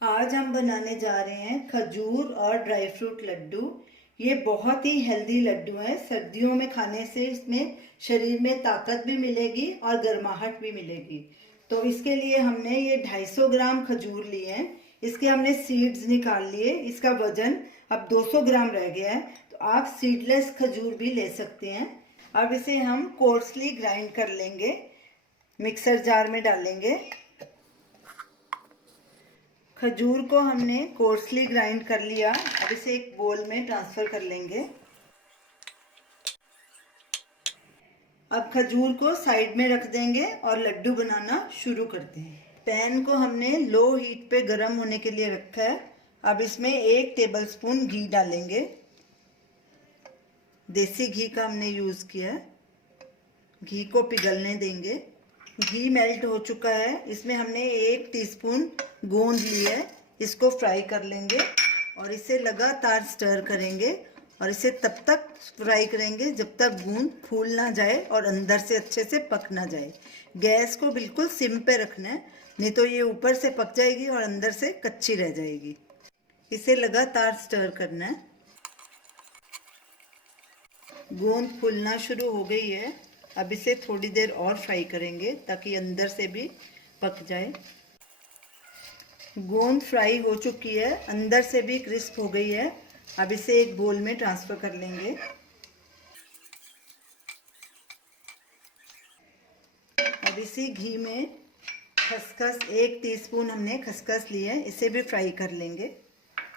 आज हम बनाने जा रहे हैं खजूर और ड्राई फ्रूट लड्डू। ये बहुत ही हेल्दी लड्डू हैं। सर्दियों में खाने से इसमें शरीर में ताकत भी मिलेगी और गर्माहट भी मिलेगी। तो इसके लिए हमने ये 250 ग्राम खजूर लिए हैं। इसके हमने सीड्स निकाल लिए। इसका वजन अब 200 ग्राम रह गया है। तो आप सीडलेस खजूर भी ले सकते हैं। अब इसे हम कोर्सली ग्राइंड कर लेंगे, मिक्सर जार में डालेंगे। खजूर को हमने कोर्सली ग्राइंड कर लिया। अब इसे एक बोल में ट्रांसफ़र कर लेंगे। अब खजूर को साइड में रख देंगे और लड्डू बनाना शुरू करते हैं। पैन को हमने लो हीट पे गर्म होने के लिए रखा है। अब इसमें 1 टेबलस्पून घी डालेंगे। देसी घी का हमने यूज़ किया है। घी को पिघलने देंगे। घी मेल्ट हो चुका है। इसमें हमने 1 टीस्पून गोंद ली है। इसको फ्राई कर लेंगे और इसे लगातार स्टर करेंगे और इसे तब तक फ्राई करेंगे जब तक गोंद फूल ना जाए और अंदर से अच्छे से पक ना जाए। गैस को बिल्कुल सिम पे रखना है, नहीं तो ये ऊपर से पक जाएगी और अंदर से कच्ची रह जाएगी। इसे लगातार स्टर करना है। गोंद फूलना शुरू हो गई है। अब इसे थोड़ी देर और फ्राई करेंगे ताकि अंदर से भी पक जाए। गोंद फ्राई हो चुकी है, अंदर से भी क्रिस्प हो गई है। अब इसे एक बोल में ट्रांसफ़र कर लेंगे। अब इसी घी में खसखस 1 टीस्पून हमने खसखस ली है। इसे भी फ्राई कर लेंगे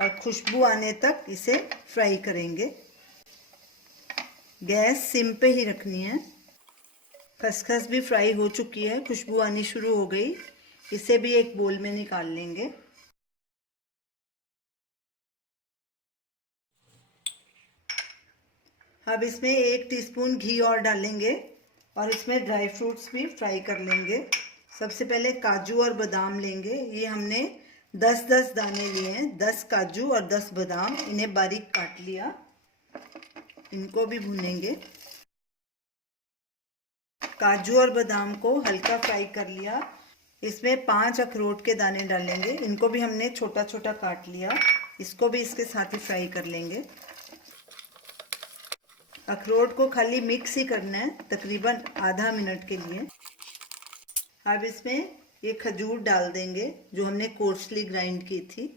और खुशबू आने तक इसे फ्राई करेंगे। गैस सिम पे ही रखनी है। खसखस भी फ्राई हो चुकी है, खुशबू आनी शुरू हो गई। इसे भी एक बोल में निकाल लेंगे। अब इसमें 1 टीस्पून घी और डालेंगे और इसमें ड्राई फ्रूट्स भी फ्राई कर लेंगे। सबसे पहले काजू और बादाम लेंगे। ये हमने 10-10 दाने लिए हैं। 10 काजू और 10 बादाम, इन्हें बारीक काट लिया। इनको भी भूनेंगे। काजू और बादाम को हल्का फ्राई कर लिया। इसमें 5 अखरोट के दाने डालेंगे। इनको भी हमने छोटा छोटा काट लिया। इसको भी इसके साथ ही फ्राई कर लेंगे। अखरोट को खाली मिक्स ही करना है, तकरीबन आधा मिनट के लिए। अब इसमें ये खजूर डाल देंगे जो हमने कोर्सली ग्राइंड की थी।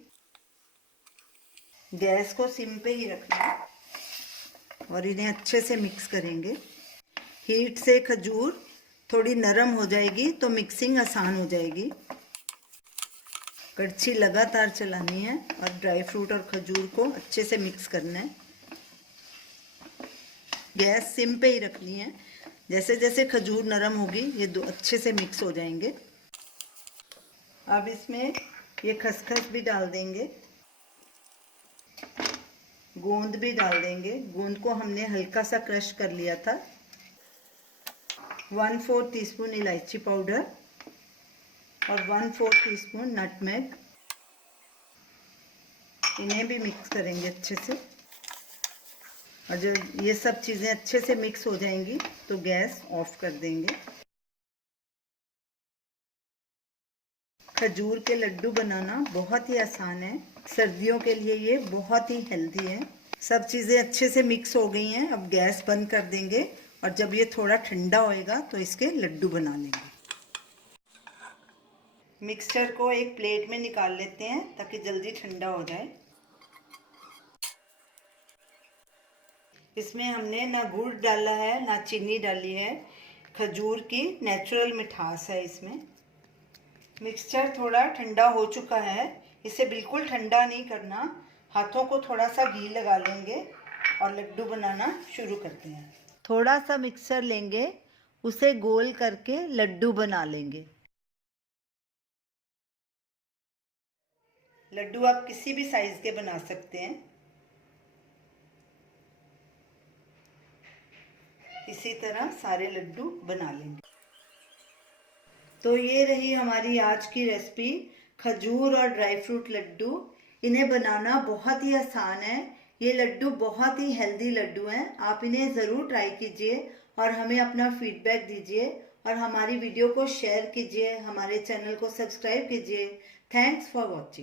गैस को सिम पे ही रखना है और इन्हें अच्छे से मिक्स करेंगे। हीट से खजूर थोड़ी नरम हो जाएगी तो मिक्सिंग आसान हो जाएगी। कड़छी लगातार चलानी है और ड्राई फ्रूट और खजूर को अच्छे से मिक्स करना है। गैस सिम पे ही रखनी है। जैसे जैसे खजूर नरम होगी ये दो अच्छे से मिक्स हो जाएंगे। अब इसमें ये खसखस भी डाल देंगे। गोंद भी डाल देंगे। गोंद को हमने हल्का सा क्रश कर लिया था। 1/4 टीस्पून इलायची पाउडर और 1/4 टीस्पून नटमेग। इन्हें भी मिक्स करेंगे अच्छे से। और जब ये सब चीज़ें अच्छे से मिक्स हो जाएंगी तो गैस ऑफ कर देंगे। खजूर के लड्डू बनाना बहुत ही आसान है। सर्दियों के लिए ये बहुत ही हेल्दी है। सब चीज़ें अच्छे से मिक्स हो गई हैं। अब गैस बंद कर देंगे और जब ये थोड़ा ठंडा होएगा तो इसके लड्डू बना लेंगे। मिक्सचर को एक प्लेट में निकाल लेते हैं ताकि जल्दी ठंडा हो जाए। इसमें हमने ना गुड़ डाला है ना चीनी डाली है। खजूर की नेचुरल मिठास है इसमें। मिक्सचर थोड़ा ठंडा हो चुका है। इसे बिल्कुल ठंडा नहीं करना। हाथों को थोड़ा सा घी लगा लेंगे और लड्डू बनाना शुरू करते हैं। थोड़ा सा मिक्सचर लेंगे, उसे गोल करके लड्डू बना लेंगे। लड्डू आप किसी भी साइज के बना सकते हैं। इसी तरह सारे लड्डू बना लेंगे। तो ये रही हमारी आज की रेसिपी, खजूर और ड्राई फ्रूट लड्डू। इन्हें बनाना बहुत ही आसान है। ये लड्डू बहुत ही हेल्दी लड्डू हैं। आप इन्हें ज़रूर ट्राई कीजिए और हमें अपना फीडबैक दीजिए और हमारी वीडियो को शेयर कीजिए। हमारे चैनल को सब्सक्राइब कीजिए। Thanks for watching.